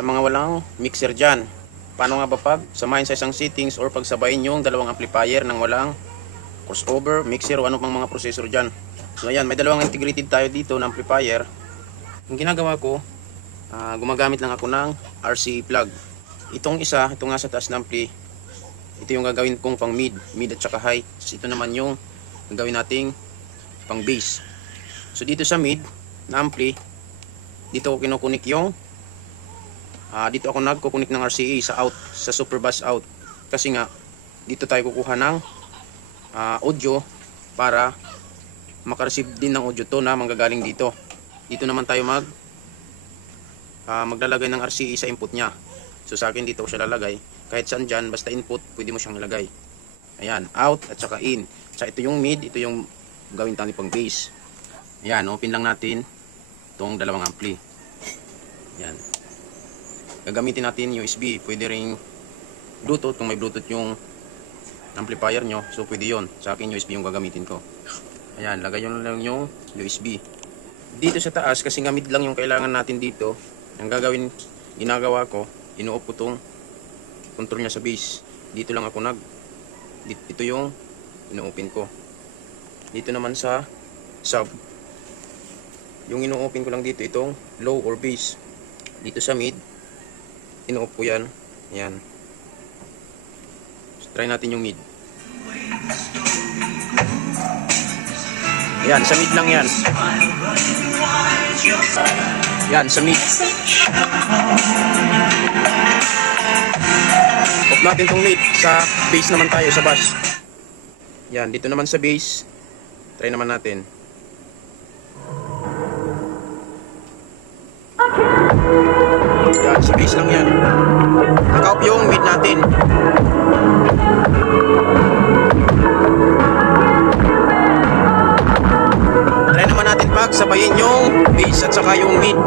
Sa mga walang mixer dyan, paano nga ba pag samahin sa isang settings or pagsabayin yung dalawang amplifier ng walang crossover, mixer o ano pang mga processor dyan. So ayan, may dalawang integrated tayo dito na amplifier. Yung ginagawa ko, gumagamit lang ako ng RC plug. Itong isa, ito nga sa taas na ampli, ito yung gagawin kong pang mid at saka high. So ito naman yung gagawin nating pang bass. So dito sa mid na ampli, dito ko kinukunik yung dito ako nagkukunik ng RCA sa out, sa super bass out, kasi nga dito tayo kukuha ng audio para makareceive din ng audio to na manggagaling dito. Dito naman tayo maglalagay ng RCA sa input nya. So sa akin dito ko siya lalagay, kahit saan dyan, basta input pwede mo siyang ilagay. Ayan, out at saka in. So ito yung mid, ito yung gawin tayo pang bass. Ayan, open lang natin itong dalawang ampli. Ayan, gagamitin natin USB, pwede ring Bluetooth kung may Bluetooth yung amplifier nyo, so pwede yon. Sa akin USB yung gagamitin ko. Ayan, lagay nyo lang yung USB dito sa taas, kasi nga mid lang yung kailangan natin dito. Ang ginagawa ko, inuop ko tong control nya sa bass. Dito lang ako ito yung ino-open ko. Dito naman sa sub, yung ino-open ko lang dito itong low or bass. Dito sa mid, ino-off ko yan. Ayan. So, try natin yung mid. Ayan, sa mid lang yan. Yan, sa mid. Off natin tong mid. Sa bass naman tayo, sa bass. Yan, dito naman sa bass. Try naman natin. Yan, sa bass lang yan. Naka-off yung mid natin. Try naman natin pag sabayin yung bass at saka yung mid.